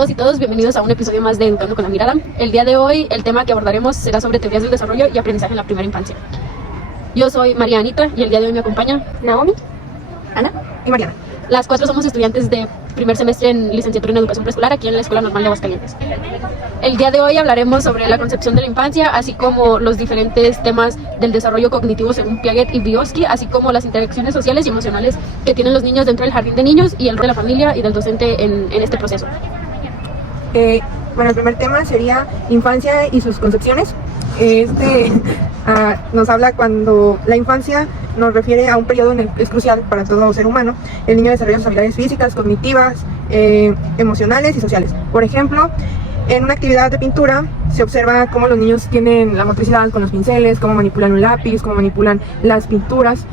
todos y todos, bienvenidos a un episodio más de Educando con la Mirada. El día de hoy el tema que abordaremos será sobre teorías del desarrollo y aprendizaje en la primera infancia. Yo soy María Anita y el día de hoy me acompaña Naomi, Ana y Mariana. Las cuatro somos estudiantes de primer semestre en licenciatura en educación preescolar aquí en la Escuela Normal de Aguascalientes. El día de hoy hablaremos sobre la concepción de la infancia, así como los diferentes temas del desarrollo cognitivo según Piaget y Vygotsky, así como las interacciones sociales y emocionales que tienen los niños dentro del jardín de niños y el rol de la familia y del docente en este proceso. Bueno, el primer tema sería infancia y sus concepciones. Nos habla cuando la infancia nos refiere a un periodo en el que es crucial para todo ser humano. El niño desarrolla sus habilidades físicas, cognitivas, emocionales y sociales. Por ejemplo, en una actividad de pintura se observa cómo los niños tienen la motricidad con los pinceles, cómo manipulan un lápiz, cómo manipulan las pinturas.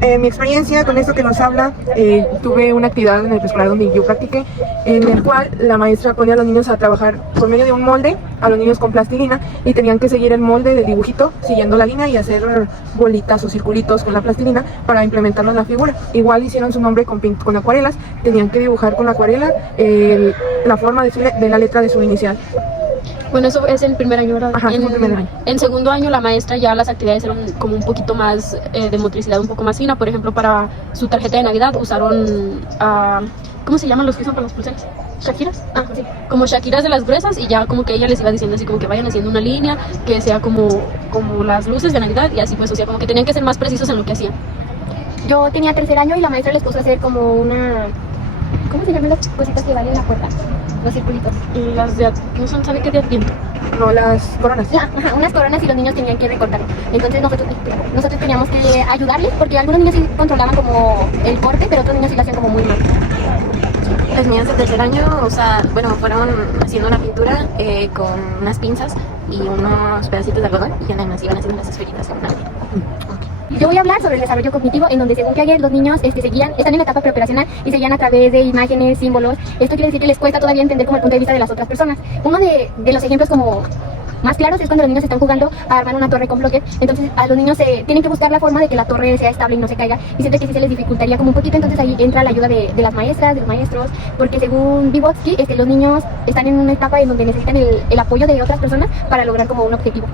En mi experiencia con esto que nos habla, tuve una actividad en el preescolar donde yo practiqué, en el cual la maestra ponía a los niños a trabajar por medio de un molde, a los niños con plastilina, y tenían que seguir el molde del dibujito, siguiendo la línea y hacer bolitas o circulitos con la plastilina para implementarlo en la figura. Igual hicieron su nombre con acuarelas, tenían que dibujar con la acuarela la forma de la letra de su inicial. Bueno, eso es el primer año, ¿verdad? Ajá, el primer año. En segundo año la maestra ya las actividades eran como un poquito más de motricidad, un poco más fina. Por ejemplo, para su tarjeta de Navidad usaron, ¿cómo se llaman los que usan para las pulseras? ¿Shakiras? Sí. Como Shakiras de las gruesas, y ya como que ella les iba diciendo así como que vayan haciendo una línea, que sea como las luces de Navidad, y así pues, o sea, como que tenían que ser más precisos en lo que hacían. yo tenía tercer año y la maestra les puso a hacer como una... ¿Cómo se llaman las cositas que van en la puerta? Los circulitos. Las de, no son, ¿sabe qué de Adviento? No, las coronas. Ajá, unas coronas y los niños tenían que recortar. Entonces nosotros teníamos que ayudarles porque algunos niños sí controlaban como el corte, pero otros niños sí lo hacían como muy mal. Las niñas de tercer año, fueron haciendo una pintura con unas pinzas y unos pedacitos de algodón, y además iban haciendo las esferitas con una. Yo voy a hablar sobre el desarrollo cognitivo, en donde según Piaget los niños están en la etapa preoperacional y se guían a través de imágenes, símbolos. Esto quiere decir que les cuesta todavía entender como el punto de vista de las otras personas. Uno de los ejemplos como más claros es cuando los niños están jugando a armar una torre con bloques. Entonces a los niños tienen que buscar la forma de que la torre sea estable y no se caiga, y siento que sí se les dificultaría como un poquito. Entonces ahí entra la ayuda de las maestras, de los maestros, porque según Vygotsky los niños están en una etapa en donde necesitan el apoyo de otras personas para lograr como un objetivo.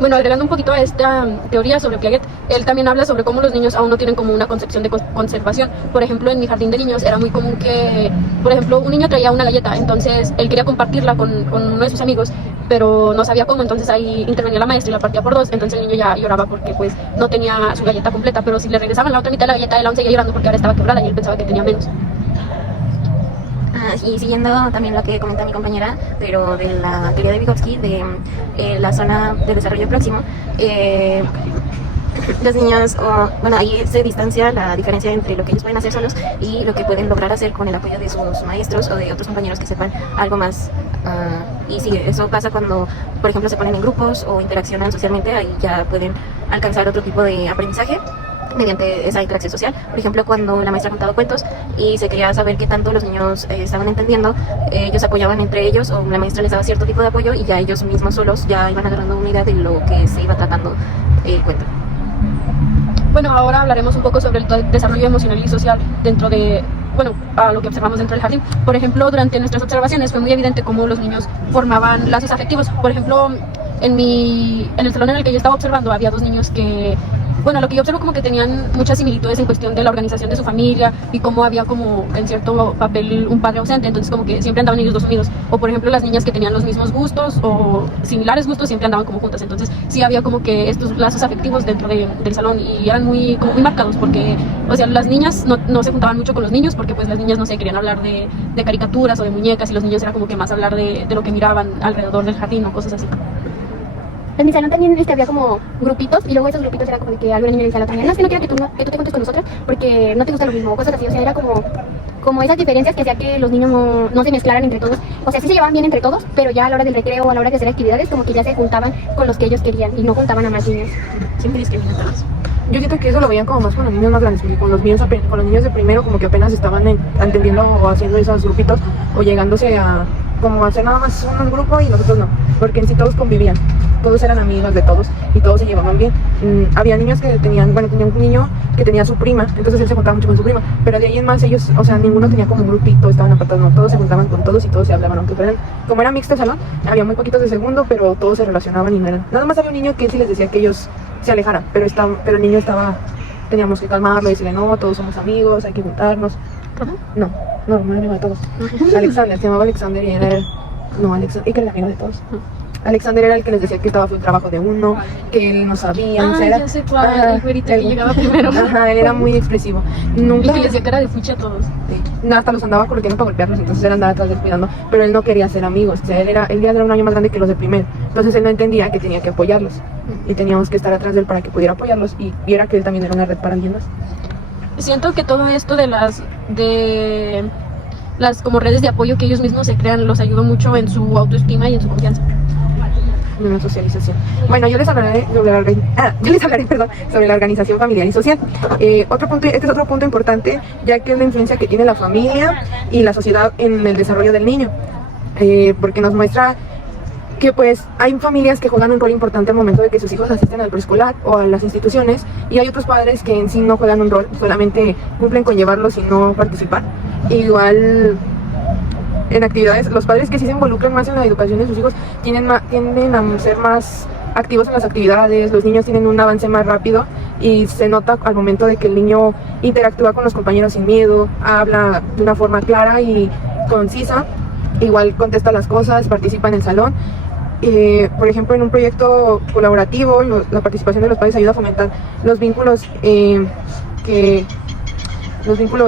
Bueno, agregando un poquito a esta teoría sobre Piaget, él también habla sobre cómo los niños aún no tienen como una concepción de conservación. Por ejemplo, en mi jardín de niños era muy común que, por ejemplo, un niño traía una galleta, entonces él quería compartirla con uno de sus amigos, pero no sabía cómo, entonces ahí intervenía la maestra y la partía por dos. Entonces el niño ya lloraba porque pues no tenía su galleta completa, pero si le regresaban la otra mitad de la galleta, él aún seguía llorando porque ahora estaba quebrada y él pensaba que tenía menos. Y siguiendo también lo que comenta mi compañera, pero de la teoría de Vygotsky, de la zona de desarrollo próximo, los niños, ahí se distancia la diferencia entre lo que ellos pueden hacer solos y lo que pueden lograr hacer con el apoyo de sus maestros o de otros compañeros que sepan algo más. Y sí, eso pasa cuando, por ejemplo, se ponen en grupos o interaccionan socialmente, ahí ya pueden alcanzar otro tipo de aprendizaje mediante esa interacción social. Por ejemplo, cuando la maestra contaba cuentos y se quería saber qué tanto los niños estaban entendiendo, ellos apoyaban entre ellos, o la maestra les daba cierto tipo de apoyo y ya ellos mismos solos ya iban agarrando una idea de lo que se iba tratando el cuento. Bueno, ahora hablaremos un poco sobre el desarrollo emocional y social dentro de, a lo que observamos dentro del jardín. Por ejemplo, durante nuestras observaciones fue muy evidente cómo los niños formaban lazos afectivos. Por ejemplo, en el salón en el que yo estaba observando había dos niños que, lo que yo observo como que tenían muchas similitudes en cuestión de la organización de su familia y cómo había como en cierto papel un padre ausente, entonces como que siempre andaban ellos dos unidos. O por ejemplo las niñas que tenían los mismos gustos o similares gustos siempre andaban como juntas, entonces sí había como que estos lazos afectivos dentro del salón y eran muy marcados porque, las niñas no se juntaban mucho con los niños porque pues las niñas no se querían hablar de caricaturas o de muñecas, y los niños era como que más hablar de lo que miraban alrededor del jardín o cosas así. En mi salón también había como grupitos, y luego esos grupitos era como de que alguna niña le decía a la otra niña, no, es que no quiero que tú te juntes con nosotros porque no te gusta lo mismo, o cosas así. O sea, era como esas diferencias que hacía que los niños no se mezclaran entre todos. O sea, sí se llevaban bien entre todos, pero ya a la hora del recreo o a la hora de hacer actividades como que ya se juntaban con los que ellos querían y no juntaban a más niños. Siempre discriminan a todos. Yo siento que eso lo veían como más con los niños más grandes, porque con los niños de primero como que apenas estaban entendiendo o haciendo esos grupitos o llegándose a como hacer nada más un grupo, y nosotros no, porque en sí todos convivían. todos eran amigos de todos y todos se llevaban bien. Había niños que tenían, bueno, tenía un niño que tenía a su prima, entonces él se juntaba mucho con su prima, pero de ahí en más ellos, o sea, ninguno tenía como un grupito, estaban apartados, no, todos se juntaban con todos y todos se hablaban, aunque fueran, como era mixto el salón, había muy poquitos de segundo, pero todos se relacionaban y no eran, nada más había un niño que él sí les decía que ellos se alejaran, pero el niño teníamos que calmarlo y decirle, no, todos somos amigos, hay que juntarnos. No era amigo de todos. Alexander, se llamaba Alexander y era y que era el amigo de todos. Alexander era el que les decía que estaba fue el trabajo de uno, que él no sabía. Ya sé cuál, el güerito que llegaba primero. Ajá, él era muy expresivo. Y que les decía cara de fuchi a todos. Sí. Hasta los andaba corriendo para golpearlos, entonces él andaba atrás de él cuidando, pero él no quería ser amigos. O sea, él ya era un año más grande que los de primero. Entonces él no entendía que tenía que apoyarlos. Y teníamos que estar atrás de él para que pudiera apoyarlos y viera que él también era una red para alguien más. Siento que todo esto de las como redes de apoyo que ellos mismos se crean los ayuda mucho en su autoestima y en su confianza. De una socialización. Bueno, yo les hablaré sobre la organización familiar y social. Este es otro punto importante, ya que es la influencia que tiene la familia y la sociedad en el desarrollo del niño, porque nos muestra que pues hay familias que juegan un rol importante al momento de que sus hijos asisten al preescolar o a las instituciones, y hay otros padres que en sí no juegan un rol, solamente cumplen con llevarlos y no participar. Igual en actividades, los padres que sí se involucran más en la educación de sus hijos tienden a ser más activos en las actividades, los niños tienen un avance más rápido y se nota al momento de que el niño interactúa con los compañeros sin miedo, habla de una forma clara y concisa, igual contesta las cosas, participa en el salón. Por ejemplo, en un proyecto colaborativo, la participación de los padres ayuda a fomentar los vínculos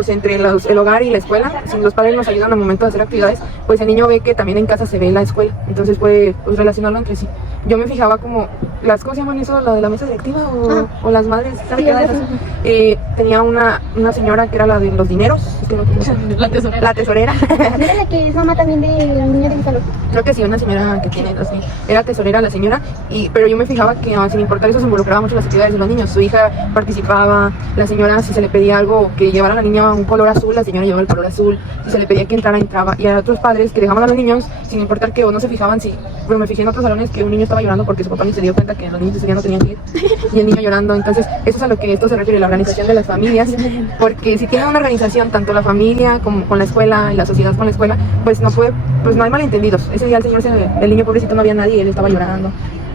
entre el hogar y la escuela. Si los padres nos ayudan al momento de hacer actividades, pues el niño ve que también en casa se ve la escuela, entonces puede relacionarlo entre sí. Yo me fijaba como, ¿cómo se llaman eso? ¿La de la mesa directiva o las madres? ¿Sabe qué era eso? Tenía una señora que era la de los dineros, La tesorera. La tesorera. ¿Era la que es mamá también de un niño de mi salón? Creo que sí, una señora que tiene así. Era tesorera la señora, pero yo me fijaba que sin importar eso se involucraba mucho en las actividades de los niños. Su hija participaba, la señora si se le pedía algo, que llevara a la niña un color azul, la señora llevaba el color azul, si se le pedía que entraba. Y a otros padres que dejaban a los niños sin importar que o no se fijaban me fijé en otros salones que un niño estaba llorando porque su papá ni se dio cuenta que los niños ese día no tenían que ir, y el niño llorando. Entonces eso es a lo que esto se refiere, la organización de las familias, porque si tienen una organización tanto la familia como con la escuela y la sociedad con la escuela, pues no hay malentendidos. Ese día el niño pobrecito no había nadie, él estaba llorando,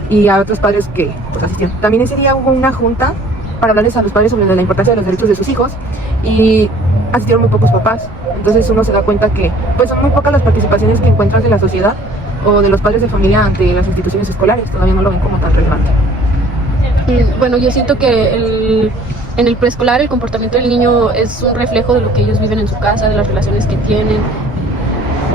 y a otros padres que pues asistieron. También ese día hubo una junta para hablarles a los padres sobre la importancia de los derechos de sus hijos, y asistieron muy pocos papás. Entonces uno se da cuenta que pues son muy pocas las participaciones que encuentras de la sociedad o de los padres de familia ante las instituciones escolares. Todavía no lo ven como tan relevante. Bueno, yo siento que en el preescolar el comportamiento del niño es un reflejo de lo que ellos viven en su casa, de las relaciones que tienen.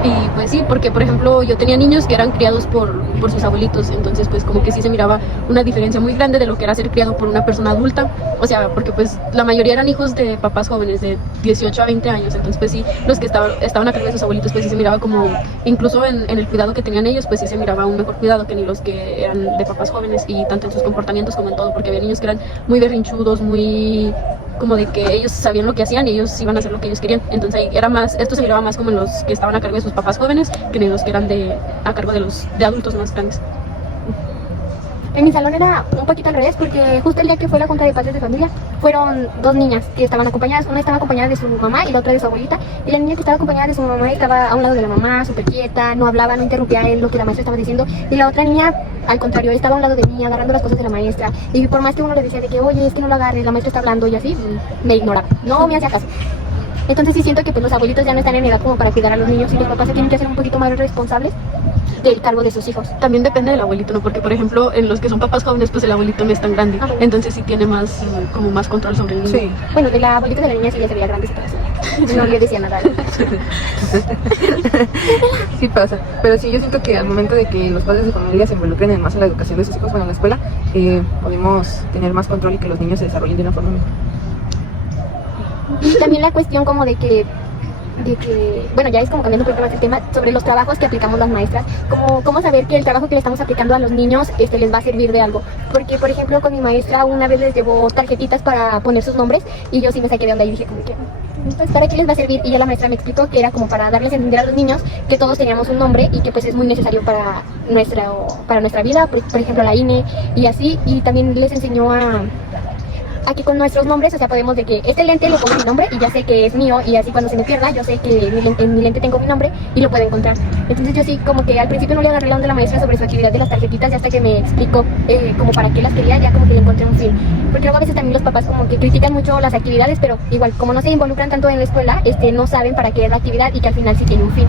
Y pues sí, porque por ejemplo yo tenía niños que eran criados por sus abuelitos, entonces pues como que sí se miraba una diferencia muy grande de lo que era ser criado por una persona adulta, o sea, porque pues la mayoría eran hijos de papás jóvenes de 18 a 20 años, entonces pues sí, los que estaban a cargo de sus abuelitos pues sí se miraba como, incluso en el cuidado que tenían ellos, pues sí se miraba un mejor cuidado que ni los que eran de papás jóvenes, y tanto en sus comportamientos como en todo, porque había niños que eran muy berrinchudos, muy como de que ellos sabían lo que hacían y ellos iban a hacer lo que ellos querían. Entonces esto se miraba más como en los que estaban a cargo de sus papás jóvenes que en los que eran a cargo de adultos más grandes. En mi salón era un poquito al revés, porque justo el día que fue la junta de padres de familia fueron dos niñas que estaban acompañadas. Una estaba acompañada de su mamá y la otra de su abuelita, y la niña que estaba acompañada de su mamá estaba a un lado de la mamá, súper quieta, no hablaba, no interrumpía en lo que la maestra estaba diciendo, y la otra niña al contrario estaba a un lado de mí agarrando las cosas de la maestra, y por más que uno le decía de que oye, es que no lo agarres, la maestra está hablando, y así me ignoraba, no me hacía caso. Entonces sí siento que pues los abuelitos ya no están en edad como para cuidar a los niños, y los papás se tienen que hacer un poquito más responsables del cargo de sus hijos. También depende del abuelito, ¿no? Porque por ejemplo en los que son papás jóvenes pues el abuelito no es tan grande, Bueno. Entonces sí tiene más como más control sobre el niño. Sí. Bueno, de la abuelita de la niña sí ya se veía grande separación. No le decía nada. Sí pasa, pero sí, yo siento que al momento de que los padres de familia se involucren más en la educación de sus hijos, bueno, en la escuela, podemos tener más control y que los niños se desarrollen de una forma mejor. Y también la cuestión como de que, bueno, ya es como cambiando un poquito más el tema, sobre los trabajos que aplicamos las maestras, cómo saber que el trabajo que le estamos aplicando a los niños les va a servir de algo. Porque, por ejemplo, con mi maestra una vez les llevó tarjetitas para poner sus nombres, y yo sí me saqué de onda y dije como que Pues, ¿para qué les va a servir? Y ya la maestra me explicó que era como para darles a entender a los niños que todos teníamos un nombre y que pues es muy necesario para nuestra vida, por ejemplo la INE y así, y también les enseñó a que con nuestros nombres, o sea, podemos de que este lente le pongo mi nombre y ya sé que es mío, y así cuando se me pierda, yo sé que en mi lente tengo mi nombre y lo puedo encontrar. Entonces yo sí como que al principio no le agarré la onda a la maestra sobre su actividad de las tarjetitas, y hasta que me explicó como para qué las quería, ya como que le encontré un fin. Porque luego a veces también los papás como que critican mucho las actividades, pero igual como no se involucran tanto en la escuela, no saben para qué es la actividad y que al final sí tiene un fin.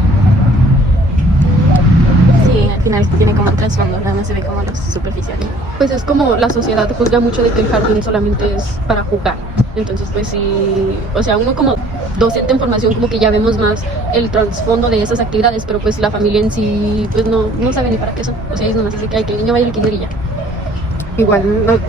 Sí, al final tiene como un trasfondo, nada más se ve como lo superficial. Pues es como la sociedad juzga mucho de que el jardín solamente es para jugar. Entonces, pues sí, o sea, uno como docente en formación como que ya vemos más el trasfondo de esas actividades, pero pues la familia en sí pues no sabe ni para qué son. O sea, es nomás así que hay que el niño vaya al kinder y ya. Igual,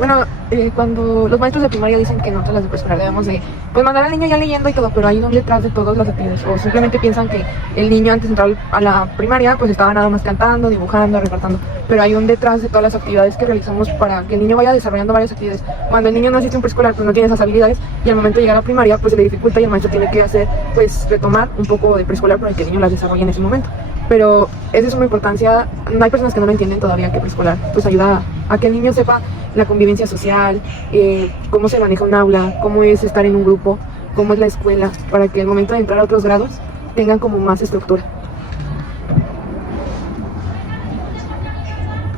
cuando los maestros de primaria dicen que nosotros las de preescolar debemos de pues mandar al niño ya leyendo y todo, pero hay un detrás de todas las actividades, o simplemente piensan que el niño antes de entrar a la primaria pues estaba nada más cantando, dibujando, recortando, pero hay un detrás de todas las actividades que realizamos para que el niño vaya desarrollando varias actividades. Cuando el niño no asiste a un preescolar pues no tiene esas habilidades, y al momento de llegar a la primaria pues se le dificulta, y el maestro tiene que hacer pues retomar un poco de preescolar para que el niño las desarrolle en ese momento. Pero esa es una importancia, no hay personas que no lo entienden todavía, que preescolar pues ayuda a que el niño sepa la convivencia social, cómo se maneja un aula, cómo es estar en un grupo, cómo es la escuela, para que al momento de entrar a otros grados tengan como más estructura.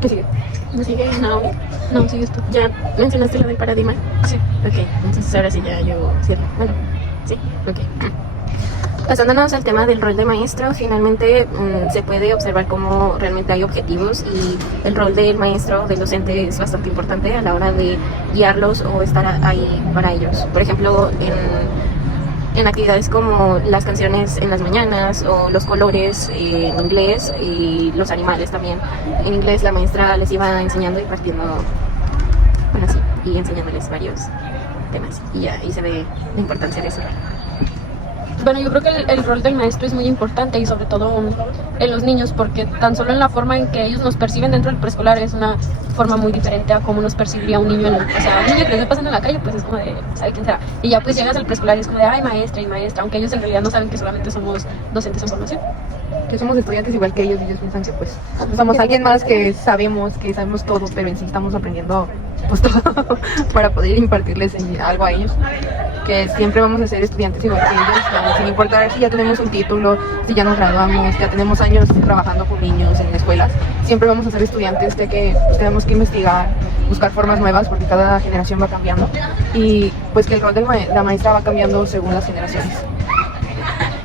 ¿Qué sigue? ¿No sigue Naomi? No, sigues tú. ¿Ya mencionaste lo del paradigma? Sí. Ok, entonces ahora sí ya yo cierro. Bueno, sí, ok. Pasándonos al tema del rol de maestro, finalmente se puede observar cómo realmente hay objetivos, y el rol del maestro, del docente, es bastante importante a la hora de guiarlos o estar ahí para ellos. Por ejemplo, en actividades como las canciones en las mañanas o los colores en inglés, y los animales también. En inglés la maestra les iba enseñando y partiendo, bueno, sí, y enseñándoles varios temas, y ya ahí se ve la importancia de eso. Bueno, yo creo que el rol del maestro es muy importante, y sobre todo en los niños, porque tan solo en la forma en que ellos nos perciben dentro del preescolar es una forma muy diferente a cómo nos percibiría un niño o sea, un niño que les ve pasando en la calle pues es como de, ¿sabe quién será? Y ya pues llegas al preescolar y es como de, ay, maestra y maestra, aunque ellos en realidad no saben que solamente somos docentes en formación. Que somos estudiantes igual que ellos, y ellos piensan que pues somos alguien más, que sabemos todo, pero en sí estamos aprendiendo pues todo para poder impartirles algo a ellos, que siempre vamos a ser estudiantes igual que ellos, sin importar si ya tenemos un título, si ya nos graduamos, ya tenemos años trabajando con niños en escuelas, siempre vamos a ser estudiantes, de que pues, tenemos que investigar, buscar formas nuevas, porque cada generación va cambiando, y pues que el rol de la maestra va cambiando según las generaciones.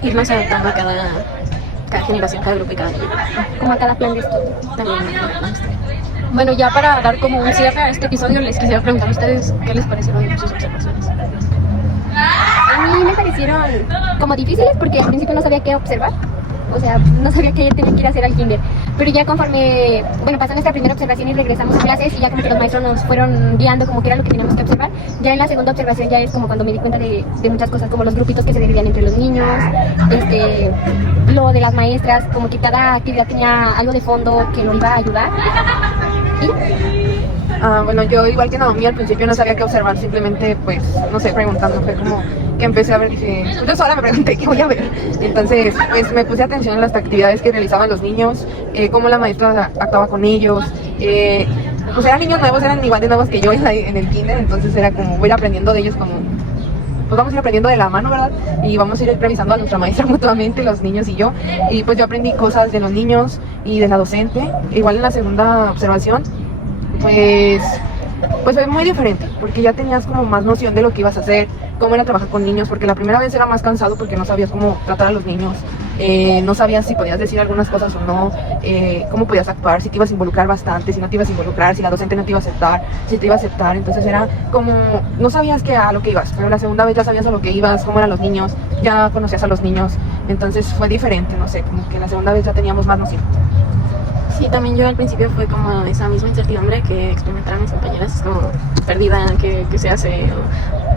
Irnos adaptando a cada generación, cada grupo y cada niño. Como a cada plan de estudio. También Bueno, ya para dar como un cierre a este episodio, les quisiera preguntar a ustedes qué les parecieron sus observaciones. A mí me parecieron como difíciles porque al principio no sabía qué observar. O sea, no sabía qué tenía que ir a hacer al kinder. Pero ya conforme, pasó nuestra primera observación y regresamos a clases, y ya como que los maestros nos fueron guiando como que era lo que teníamos que observar. Ya en la segunda observación ya es como cuando me di cuenta de muchas cosas, como los grupitos que se dividían entre los niños, lo de las maestras, como que cada actividad tenía algo de fondo que lo iba a ayudar. Bueno, yo igual que Naomi al principio no sabía qué observar, simplemente pues, no sé, preguntando, fue como que empecé a ver, pues yo sola me pregunté qué voy a ver, entonces pues me puse atención en las actividades que realizaban los niños, cómo la maestra actuaba con ellos, pues eran niños nuevos, eran igual de nuevos que yo en el kinder, entonces era como voy a ir aprendiendo de ellos, como pues vamos a ir aprendiendo de la mano, ¿verdad? Y vamos a ir revisando a nuestra maestra mutuamente, los niños y yo, y pues yo aprendí cosas de los niños y de la docente. Igual en la segunda observación pues fue muy diferente, porque ya tenías como más noción de lo que ibas a hacer, cómo era trabajar con niños, porque la primera vez era más cansado porque no sabías cómo tratar a los niños, no sabías si podías decir algunas cosas o no, cómo podías actuar, si te ibas a involucrar bastante, si no te ibas a involucrar, si la docente no te iba a aceptar, si te iba a aceptar, entonces era como, no sabías a lo que ibas, pero la segunda vez ya sabías a lo que ibas, cómo eran los niños, ya conocías a los niños, entonces fue diferente, no sé, como que la segunda vez ya teníamos más noción. Sí, también yo al principio fue como esa misma incertidumbre que experimentaron mis compañeras, como perdida, ¿qué se hace?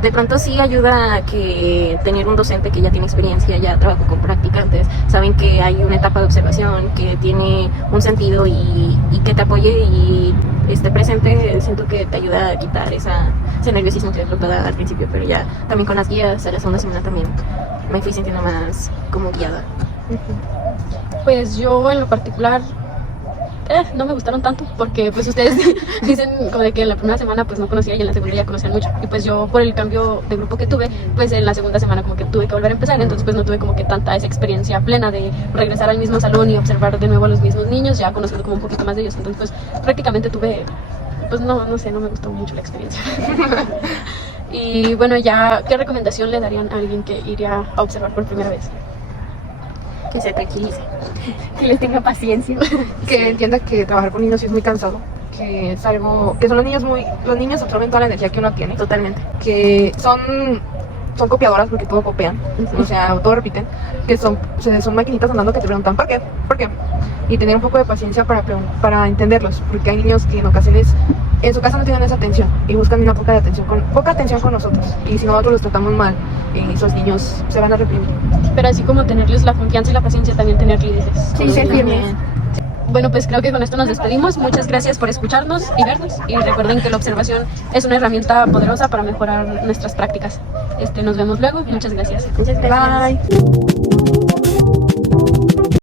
De pronto sí ayuda a que tener un docente que ya tiene experiencia, ya trabajó con practicantes, saben que hay una etapa de observación, que tiene un sentido y que te apoye y esté presente, siento que te ayuda a quitar ese nerviosismo que de pronto da al principio, pero ya también con las guías, a la segunda semana también me fui sintiendo más como guiada. Pues yo en lo particular no me gustaron tanto porque pues ustedes dicen como de que en la primera semana pues no conocía y en la segunda ya conocían mucho y pues yo por el cambio de grupo que tuve pues en la segunda semana como que tuve que volver a empezar, entonces pues no tuve como que tanta esa experiencia plena de regresar al mismo salón y observar de nuevo a los mismos niños, ya conociendo como un poquito más de ellos, entonces pues prácticamente tuve pues no sé, no me gustó mucho la experiencia. Y bueno, ya, ¿qué recomendación le darían a alguien que iría a observar por primera vez? Que se tranquilice. Que les tenga paciencia. Que entienda que trabajar con niños sí es muy cansado, que es algo, que son los niños absorben toda la energía que uno tiene, Totalmente. que son copiadoras porque todo copian, o sea, todo repiten, que son maquinitas andando que te preguntan ¿por qué? ¿Por qué? Y tener un poco de paciencia para entenderlos, porque hay niños que en ocasiones en su casa no tienen esa atención y buscan una poca atención con nosotros, y si nosotros los tratamos mal, esos niños se van a reprimir. Pero así como tenerles la confianza y la paciencia, también tener líderes. Sí, ser firmes. Bueno, pues creo que con esto nos despedimos. Muchas gracias por escucharnos y vernos. Y recuerden que la observación es una herramienta poderosa para mejorar nuestras prácticas. Nos vemos luego. Muchas gracias. Muchas gracias. Bye.